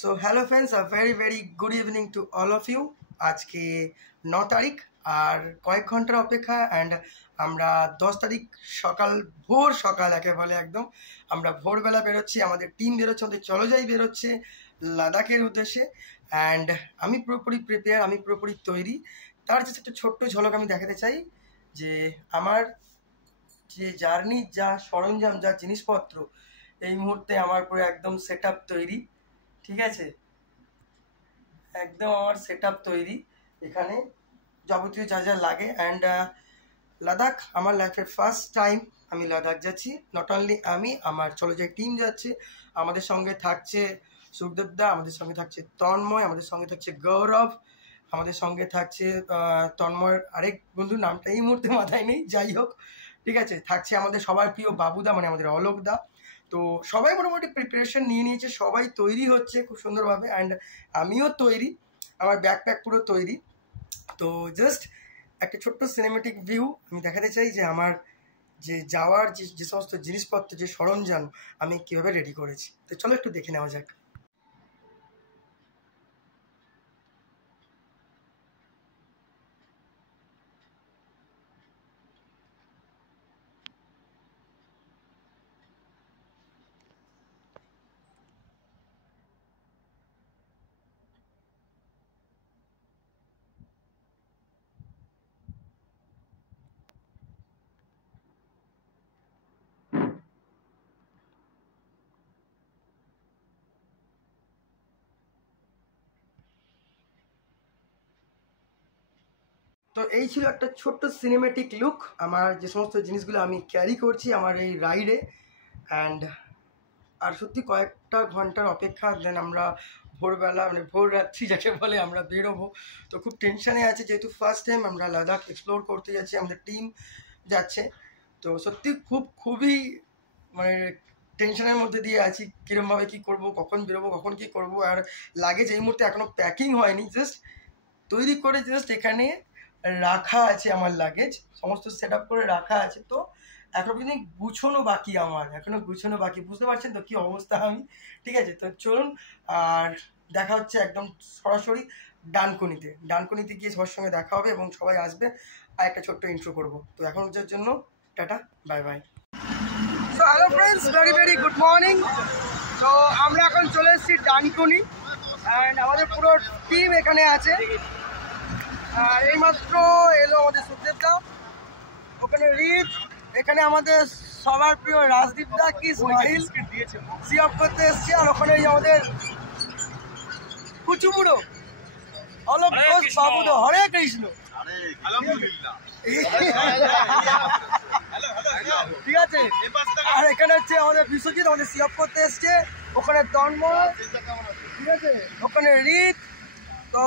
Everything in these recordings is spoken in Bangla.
So hello friends, very good evening to all of you. আজকে 9 তারিখ আর কয়েক ঘন্টার অপেক্ষা অ্যান্ড আমরা 10 তারিখ ভোর সকাল একে বলে একদম আমরা ভোরবেলা বেরোচ্ছি। আমাদের টিম বেরোচ্ছে, আমাদের চলো যাই বেরোচ্ছে লাদাখের উদ্দেশ্যে। অ্যান্ড আমি পুরোপুরি প্রিপেয়ার, আমি পুরোপুরি তৈরি। তার যে একটা ছোট্ট ঝলক আমি দেখাতে চাই যে আমার যে জার্নির যা সরঞ্জাম, যা জিনিসপত্র এই মুহূর্তে আমার পুরো একদম সেট আপ তৈরি। ঠিক আছে, একদম আমার সেট আপ তৈরি। এখানে যাবতীয় যা যা লাগে। অ্যান্ড লাদাখ আমার লাইফের ফার্স্ট টাইম আমি লাদাখ যাচ্ছি। নট অনলি আমি, আমার চলো যাই টিম যাচ্ছে। আমাদের সঙ্গে থাকছে সুখদেবদা, আমাদের সঙ্গে থাকছে তন্ময়, আমাদের সঙ্গে থাকছে গৌরব, আমাদের সঙ্গে থাকছে তন্ময়ের আরেক বন্ধু, নামটা এই মুহূর্তে মাথায় নেই, যাই হোক। ঠিক আছে, থাকছে আমাদের সবার প্রিয় বাবুদা, মানে আমাদের অলোকদা। তো সবাই মোটামুটি প্রিপারেশন নিয়ে নিয়েছে, সবাই তৈরি হচ্ছে খুব সুন্দরভাবে। অ্যান্ড আমিও তৈরি, আমার ব্যাকপ্যাক পুরো তৈরি। তো জাস্ট একটা ছোট্ট সিনেমেটিক ভিউ আমি দেখাতে চাই যে আমার যে যাওয়ার যে সমস্ত জিনিসপত্র, যে সরঞ্জাম আমি কীভাবে রেডি করেছি। তো চলো একটু দেখে নেওয়া যাক। তো এই ছিল একটা ছোট্ট সিনেমেটিক লুক আমার যে সমস্ত জিনিসগুলো আমি ক্যারি করছি আমার এই রাইডে। অ্যান্ড আর সত্যি কয়েকটা ঘন্টার অপেক্ষা, দেন আমরা ভোরবেলা মানে ভোর রাত্রি যাকে বলে আমরা বেরোবো। তো খুব টেনশানে আছে, যেহেতু ফার্স্ট টাইম আমরা লাদাখ এক্সপ্লোর করতে যাচ্ছি, আমাদের টিম যাচ্ছে। তো সত্যি খুবই মানে টেনশনের মধ্যে দিয়ে আছি, কীরকমভাবে কী করবো, কখন বেরোবো, কখন কী করবো। আর লাগেজ এই মুহূর্তে এখনও প্যাকিং হয়নি, জাস্ট তৈরি করে জাস্ট এখানে রাখা আছে। আমার লাগেজ সমস্ত সেট আপ করে রাখা আছে। তো এখনো পর্যন্ত গুছোনো বাকি, আমার এখনো গুছোনো বাকি, বুঝতে পারছেন তো কী অবস্থা আমি। ঠিক আছে, তো চলুন আর দেখা হচ্ছে একদম সরাসরি ডানকুনিতে গিয়ে সবার সঙ্গে দেখা হবে এবং সবাই আসবে আর একটা ছোট্ট ইন্ট্রো করবো। তো এখনকার জন্য tata, bye bye. So hello friends, very good morning. তো আমরা এখন চলে এসেছি ডানকুনি অ্যান্ড আমাদের পুরো টিম এখানে আছে। এইমাত্র এলো আমাদের সুখদেবদা, ওখানে রিত, এখানে আমাদের সবার প্রিয় রাজদীপদা কি স্মাইল সি অফ করতে এসছে। আর ওখানে আমাদের কুচুবুড়ো অলোক ঘোষ বাবুদো, হরে কৃষ্ণ। ঠিক আছে, আর এখানে হচ্ছে আমাদের বিশ্বজিৎ, আমাদের সি অফ করতে এসছে। ওখানে তন্ময়, ঠিক আছে, ওখানে রিত। তো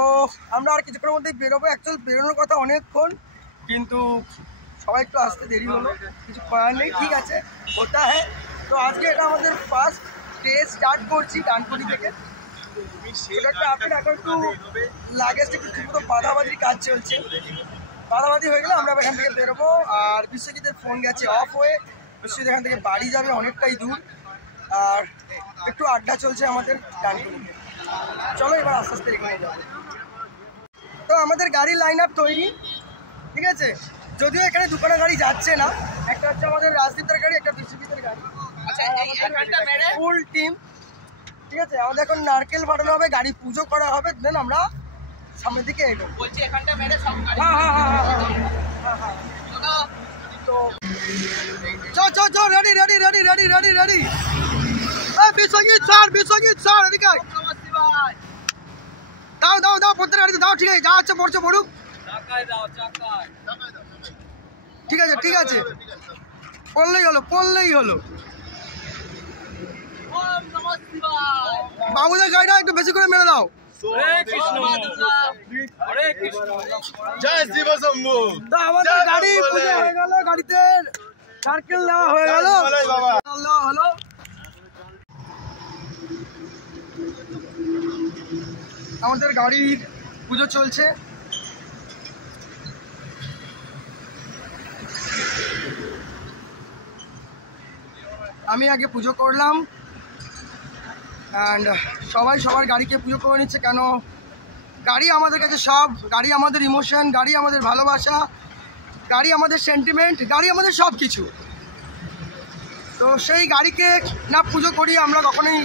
আমরা আর কিছুক্ষণের মধ্যেই বেরোবো। অ্যাকচুয়ালি বেরোনোর কথা অনেকক্ষণ, কিন্তু সবাই একটু আসতে দেরি হলো, কিছু করার নেই, ঠিক আছে, ওটা হ্যাঁ। তো আজকে এটা আমাদের ফার্স্ট ডে স্টার্ট করছি ডানকুনি থেকে। সেটা একটা আপডেট। এখন একটু লাগেজটা কিছু মতো বাঁধাবাঁধির কাজ চলছে, বাঁধাবাঁধি হয়ে গেলে আমরা এখান থেকে বেরোবো। আর বিশ্বজিতের ফোন গেছে অফ হয়ে, বিশ্বজিৎ এখান থেকে বাড়ি যাবে, অনেকটাই দূর। আর একটু আড্ডা চলছে আমাদের ডানকুনিতে। চলো এবার আস্তে আস্তে এখানে যাবো। তো আমাদের গাড়ির লাইন আপ তৈরি, ঠিক আছে। যদিও এখানে দুখানা গাড়ি যাচ্ছে না, একটা হচ্ছে আমাদের রাজদীপের গাড়ি, একটা বিশ্বজিতের গাড়ি, ফুল টিম। ঠিক আছে, আমাদের এখন নারকেল ফাটানো হবে, গাড়ি পুজো করা হবে, দেন আমরা সামনের দিকে এগোবো। তো চল ready ready ready ready ready ready. Biswajit sir এদিকে দাও প্রত্যেক গাড়িতে দাও। ঠিক আছে, যা হচ্ছে পড়ছে পড়ুক। ঠিক আছে পড়লেই হলো। বাবুদের গাড়িটা একটু বেশি করে মেরে দাও। আমাদের গাড়ি পুজো হয়ে গেল, গাড়িতে নারকেল দেওয়া হয়ে গেল, হলো। আমাদের গাড়ির পুজো চলছে। আমি আগে পুজো করলাম, অ্যান্ড সবাই সবার গাড়িকে পুজো করে নিচ্ছে, কেন গাড়ি আমাদের কাছে সব, গাড়ি আমাদের ইমোশন, গাড়ি আমাদের ভালোবাসা, গাড়ি আমাদের সেন্টিমেন্ট, গাড়ি আমাদের সব কিছু। তো সেই গাড়িকে না পুজো করি আমরা কখনোই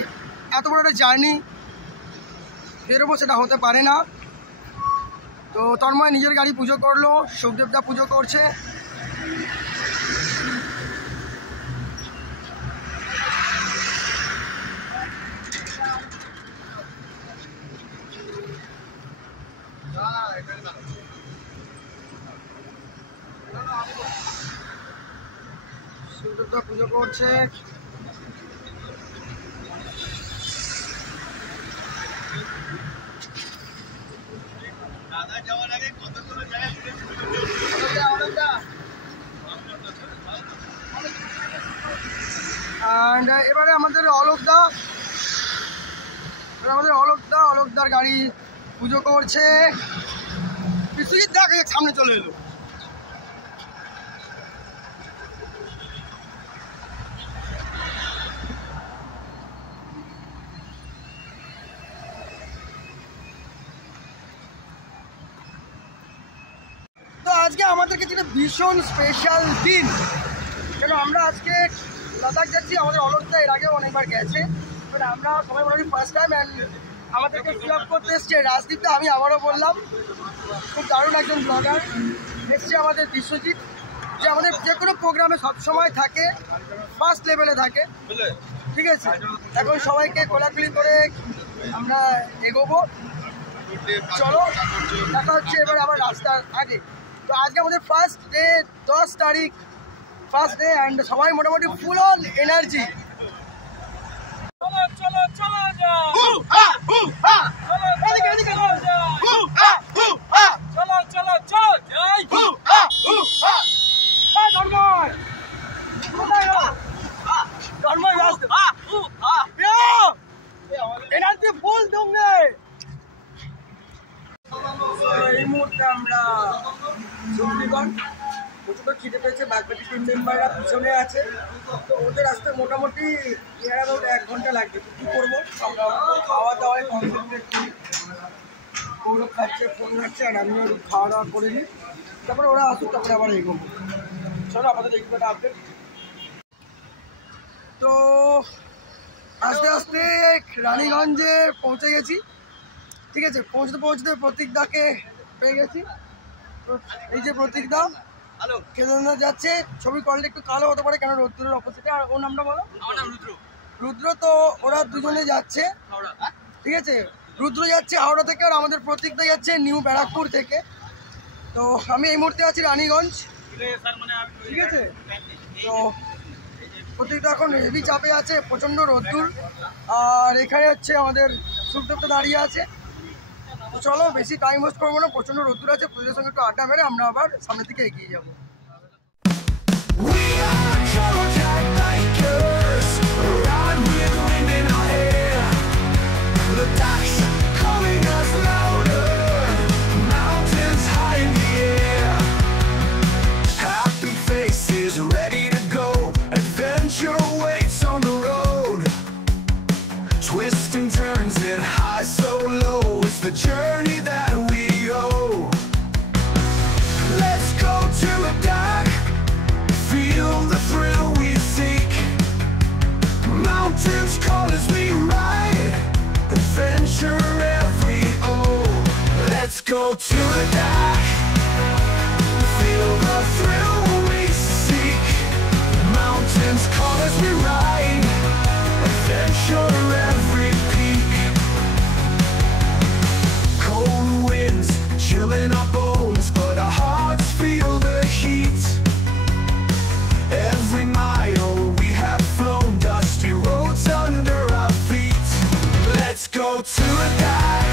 এত বড় একটা জার্নি বেরোবো সেটা হতে পারে না। তো তন্ময় নিজের গাড়ি পুজো করলো, শুভদেবদা পুজো করছে। শুভদেবদা পুজো করছে। এবারে আমাদের অলোকদার গাড়ি পুজো করছে। বিশ্বজিৎ দেখা সামনে চলে এলো। তো আজকে আমাদের কাছে একটা ভীষণ স্পেশাল দিন, কেন আমরা আজকে লাদাখ যাচ্ছি। আমাদের অলোকদা এর আগেও অনেকবার গেছে, বাট আমরা সবাই মোটামুটি ফার্স্ট টাইম। অ্যান্ড আমাদেরকে ফিল আপ করতে এসছে রাজদীপটা, আমি আবারও বললাম খুব দারুণ একজন ব্লগার এসছে আমাদের বিশ্বজিৎ, যে আমাদের যে কোনো প্রোগ্রামে সবসময় থাকে, ফার্স্ট লেভেলে থাকে, ঠিক আছে। এখন সবাইকে কোলাকুলি করে আমরা এগোবো, চলো দেখা হচ্ছে এবার আবার রাস্তার আগে। তো আজকে আমাদের ফার্স্ট ডে, 10 তারিখ ফার্স্ট ডে, অ্যান্ড সবাই মোটামুটি full on energy. Energy full দোঙ্গে। এই মুহূর্তে আমরা চণ্ডীগড়, প্রচুর খিদে পেয়েছে, বাকি টিম মেম্বাররা পিছনে আছে। তো ওদের আসতে মোটামুটি নিয়ার অ্যাবাউট 1 ঘন্টা লাগবে। তো কী করবো, খাওয়া দাওয়ায় কনসেন্ট্রেট করি। গৌরব খাচ্ছে, ফোন ঘাটছে, আর আমিও খাওয়া দাওয়া করে নিই। তারপরে ওরা আসুক, তারপরে আবার এগোবো। চলো আমাদের এই একটা আপডেট। তো আস্তে আস্তে রানীগঞ্জে পৌঁছে গেছি, ঠিক আছে। পৌঁছতে প্রতীকদাকে পেয়ে গেছি। তো এই যে প্রতীকদা কেদারনাথ যাচ্ছে। ছবি কোয়ালিটি একটু কালো হতে পারে, কেন রুদ্রের অপোজিটে। আর ওর নামটা বলো। রুদ্র। তো ওরা দুজনে যাচ্ছে, ঠিক আছে। রুদ্র যাচ্ছে হাওড়া থেকে, আর আমাদের প্রতীকদা যাচ্ছে নিউ ব্যারাকপুর থেকে। তো আমি এই মুহূর্তে আছি রানীগঞ্জ, ঠিক আছে। তো প্রতীকদা এখন হেভি চাপে আছে, প্রচণ্ড রোদ্দুর। আর এখানে হচ্ছে আমাদের শুভদেবটা দাঁড়িয়ে আছে। তো চলো বেশি টাইম ওয়েস্ট করবো না, প্রচণ্ড রোদ্দুর আছে। প্রতীকের সঙ্গে একটু আড্ডা মেরে আমরা আবার সামনের দিকে এগিয়ে যাবো। The journey that we owe. Let's go to the dark, feel the thrill we seek. Mountains call as we ride, adventure every oh. Let's go to the dark, feel the thrill we seek. Mountains call as we ride, adventure every peak. Cold winds chilling our bones, but our hearts feel the heat. Every mile we have flown, dusty roads under our feet. Let's go to the dark,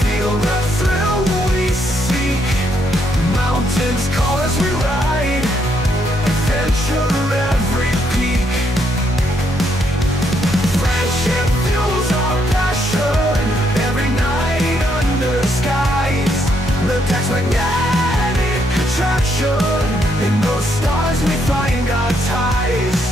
feel the thrill we seek. Mountains call as we ride, adventure every peak. Friendship fuels our passion, every night under skies. The dark's magnetic attraction, in those stars we find our ties.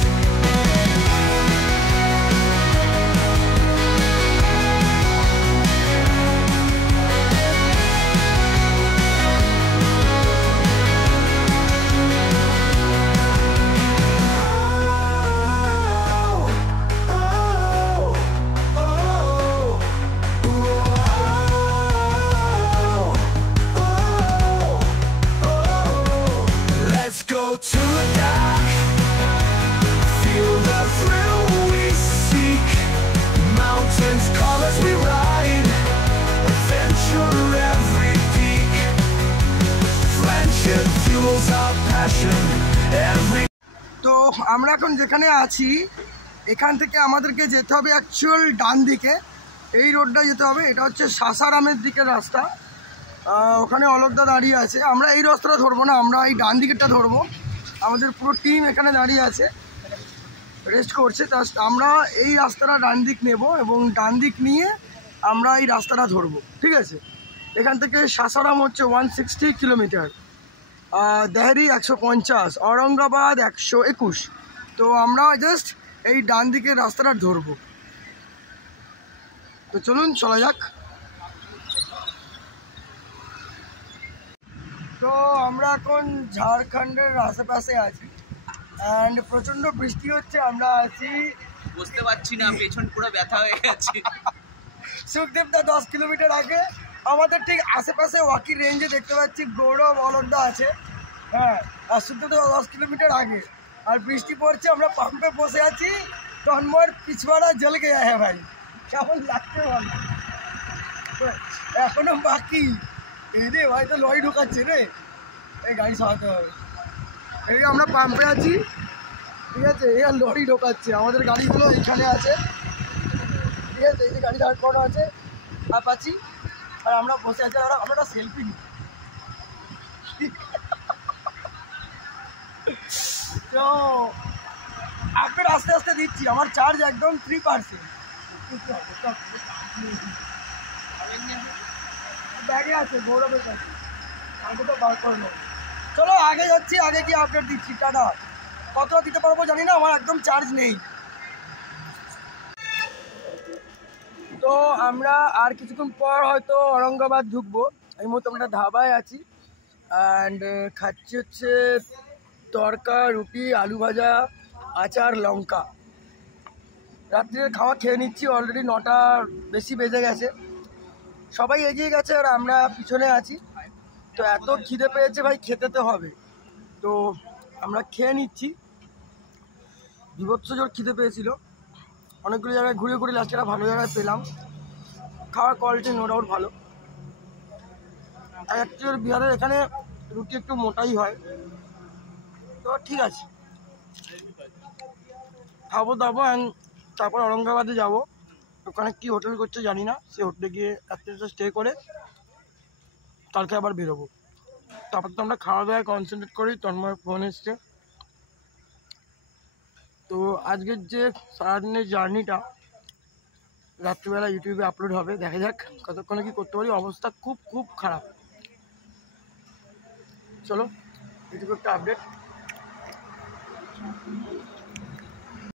mountains call as we ride. Adventure every peak. Friendship fuels our passion every. তো আমরা এখন যেখানে আছি এখান থেকে আমাদেরকে যেতে হবে অ্যাকচুয়াল ডান দিকে, এই রোডটা যেতে হবে। এটা হচ্ছে সাসারামের দিকের রাস্তা। ওখানে অলোকদা দাঁড়িয়ে আছে। আমরা এই রাস্তাটা ধরবো না, আমরা এই ডান দিকেরটা ধরবো। আমাদের পুরো টিম এখানে দাঁড়িয়ে আছে, রেস্ট করছে। তা আমরা এই রাস্তাটা ডান দিক নেব এবং ডান দিক নিয়ে আমরা এই রাস্তাটা ধরবো, ঠিক আছে? এখান থেকে সাসারাম হচ্ছে 160 কিলোমিটার, দেহরি 150, ঔরঙ্গাবাদ 121। তো আমরা জাস্ট এই ডান দিকের রাস্তাটা ধরবো। তো চলুন চলা যাক। তো আমরা এখন ঝাড়খণ্ডের আশেপাশে আছি অ্যান্ড প্রচণ্ড বৃষ্টি হচ্ছে। আমরা আছি, বুঝতে পারছি না, পেছন পুরো ব্যথা হয়ে গেছে। সুখদেবদা 10 কিলোমিটার আগে। আমাদের ঠিক আশেপাশে ওয়াকি রেঞ্জে দেখতে পাচ্ছি গৌরব অলকদা আছে, হ্যাঁ, আর সুখদেবদা 10 কিলোমিটার আগে। আর বৃষ্টি পড়ছে, আমরা পাম্পে বসে আছি। তন্ময়ের পিছওয়াড়া জল গেয়া হ্যাঁ ভাই, কেমন লাগছে বল? এখনো বাকি। এই রে ভাই, তো লরি ঢোকাচ্ছে রে, এই গাড়ি সরাতে হবে। এই আমরা পাম্পে আছি, ঠিক আছে? এই আর লরি ঢোকাচ্ছে। আমাদের গাড়িগুলো এখানে আছে, ঠিক আছে? এই যে গাড়ি দাঁড় করানো আছে আপাচি, আর আমরা বসে আছি। আর আমরা একটা সেলফি নিই। তো আপডেট আস্তে আস্তে দিচ্ছি। আমার চার্জ একদম 3%। ব্যাগে আছে গৌরবের কাছে, আমি তো বার করে নেব। চলো আগে যাচ্ছি, আগে কি আপডেট দিচ্ছি। টাটা। কত দিতে পারবো জানি না, আমার একদম চার্জ নেই। তো আমরা আর কিছুক্ষণ পর হয়তো ঔরঙ্গাবাদ ঢুকবো। এই মুহূর্তে আমরা ধাবায় আছি অ্যান্ড খাচ্ছি হচ্ছে তরকা, রুটি, আলু ভাজা, আচার, লঙ্কা। রাত্রির খাওয়া খেয়ে নিচ্ছি। অলরেডি 9টার বেশি বেজে গেছে, সবাই এগিয়ে গেছে আর আমরা পিছনে আছি। তো এত খিদে পেয়েছে ভাই, খেতে তো হবে। তো আমরা খেয়ে নিচ্ছি। বিভৎস জোর খিদে পেয়েছিল, অনেকগুলো জায়গায় ঘুরে ঘুরে লাস্টে একটা ভালো জায়গায় পেলাম। খাওয়ার কোয়ালিটি নো ডাউট ভালো। আর অ্যাকচুয়াল বিহারের এখানে রুটি একটু মোটাই হয়, তো ঠিক আছে, খাবো দাবো। অ্যান্ড তারপর ঔরঙ্গাবাদে যাবো। ওখানে কি হোটেল করছে জানি না, সে হোটেলে গিয়ে রাত্রিটা স্টে করে কালকে আবার বেরোবো। তারপর তো আমরা খাওয়া দাওয়ায় কনসেন্ট্রেট করি। তন্ময়ের ফোন এসছে। তো আজকের যে সারাদিনের জার্নিটা রাত্রিবেলা ইউটিউবে আপলোড হবে, দেখা যাক কতক্ষণে কি করতে পারি। অবস্থা খুব খুব খারাপ। চলো ইউটিউবে একটা আপডেট।